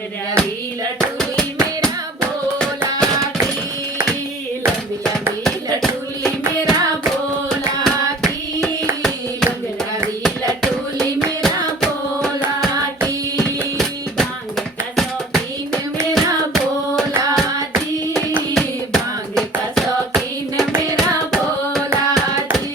घुंघराली लटूली मेरा भोला की, लंबी लंबी लटूली मेरा भोला की, घुंघराली लटूली मेरा भोला की, भांग का शौकीन मेरा भोला जी, भांग का शौकीन मेरा भोला जी,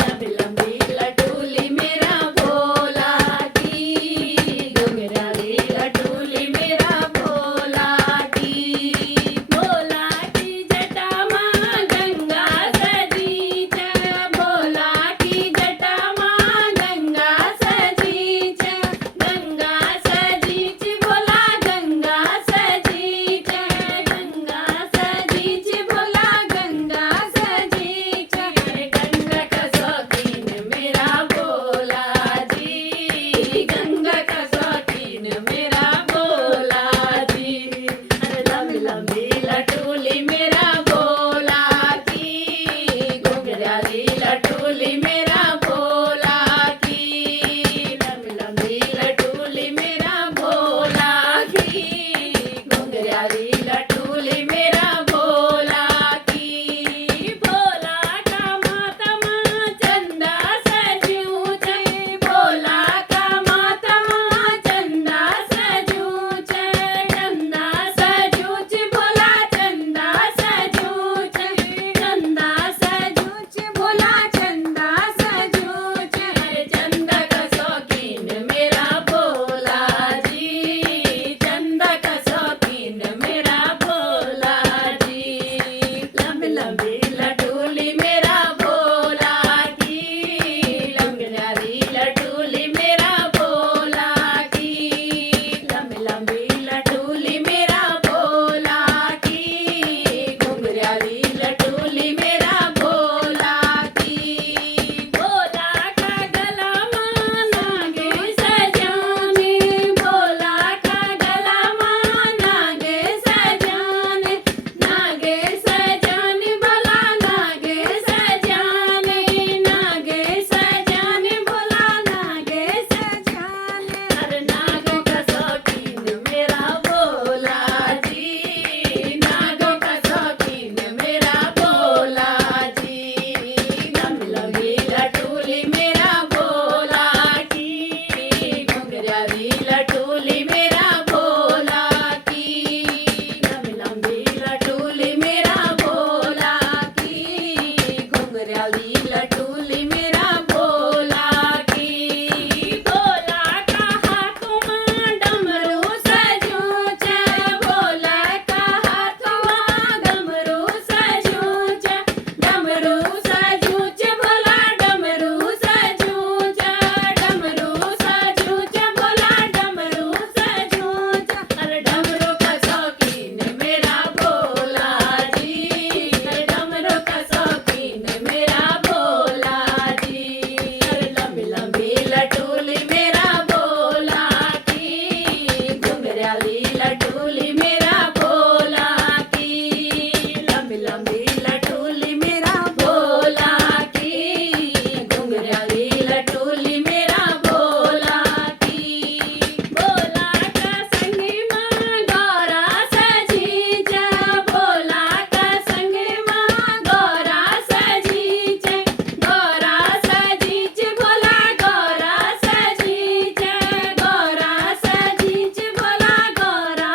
लंबी लंबी लटूली मेरा भोला की, घुंघराली लटूली मेरा भोला की, भोला की जटा माँ गंगा सजीच, भोला की जटा माँ गंगा सजीच, गंगा सजीच भोला गंगा सजीच, गंगा सजीच भोला गंगा सजीच, गंगा का शौकीन मेरा भोला जी, गंगा का शौकीन मेरा भोला जी, अरे लंबी लंबी लटूली मेरा भोला की, घुंघराली लटूली मेरा भोला की, लंबी लंबी लटूली मेरा भोला की, घुंघराली लटूली मेरा भोला की, भोला का मातमा चंदा सजूच, भोला का मातमा चंदा सजूच, चंदा सजूच भोला चंदा सजूच, चंदा सजूच भोला चंदा सजूच, अरे चंदा का शौकीन मेरा भोला जी, चंदा का शौकीन मेरा भोला जी, लंबी लंबी लटूली मेरा भोला की, घुंघराली लटूली मेरा भोला की, लंबी लंबी लटूली मेरा भोला की, घुंघराली लटूली मेरा भोला की, भोला का गला माना गे सजाने, भोला का गला माना गे सजाने, नागे सजाने भोला नागे सजाने, नागे सजाने भोला नागे सजाने, अरे नागों का शौकीन मेरा भोला जी, नागों का शौकीन मेरा भोला जी, लंबी लंबी लटूली मेरा भोला की, घुंघराली लटूली मेरा भोला की, लंबी लंबी लटूली मेरा भोला की, घुंघराली लटूली मेरा भोला की, भोला का हाथों में डमरू सजूच, भोला का हाथों में डमरू सजूच, डमरू सजूच भोला डमरू सजूच, डमरू सजूच भोला डमरू सजूच, अरे डमरू का शौकीन मेरा भोला जी, अरे डमरू का शौकीन मेरा भोला जी, अरे लंबी लंबी लटूली मेरा भोला की, घुंघराली लटूली मेरा भोला की, लंबी लंबी लटूली मेरा भोला की, घुंघराली लटूली मेरा भोला की, भोला का संगी माँ गौरा सजीच, भोला का संगी माँ गौरा सजीच, गौरा सजीच भोला गौरा सजीच, गौरा सजीच भोला गौरा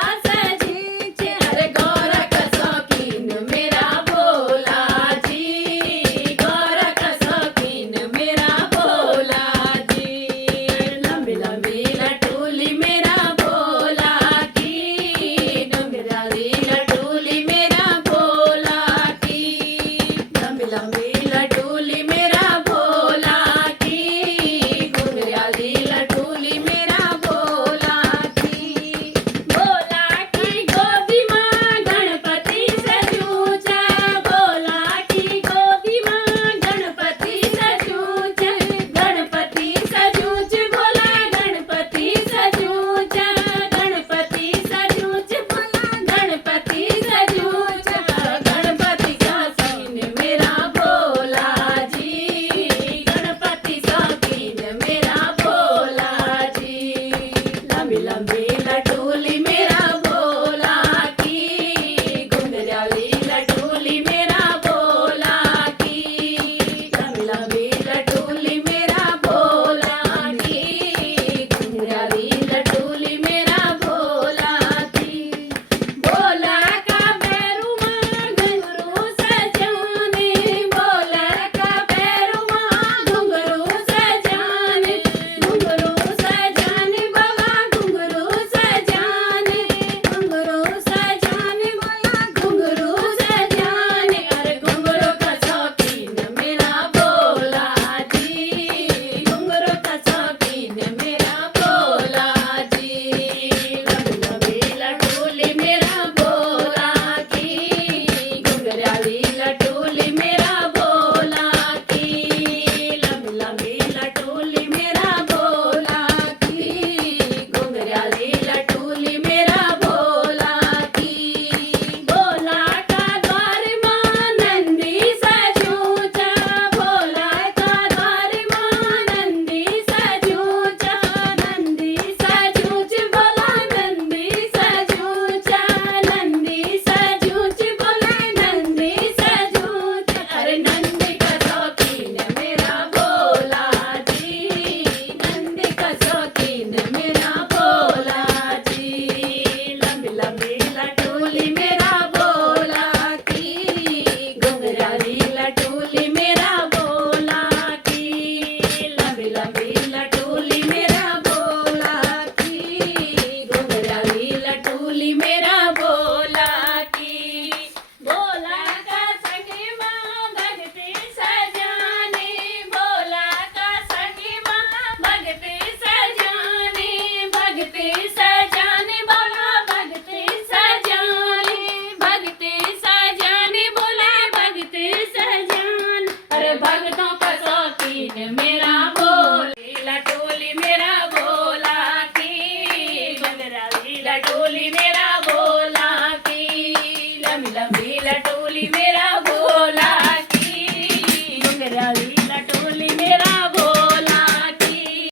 लटूली मेरा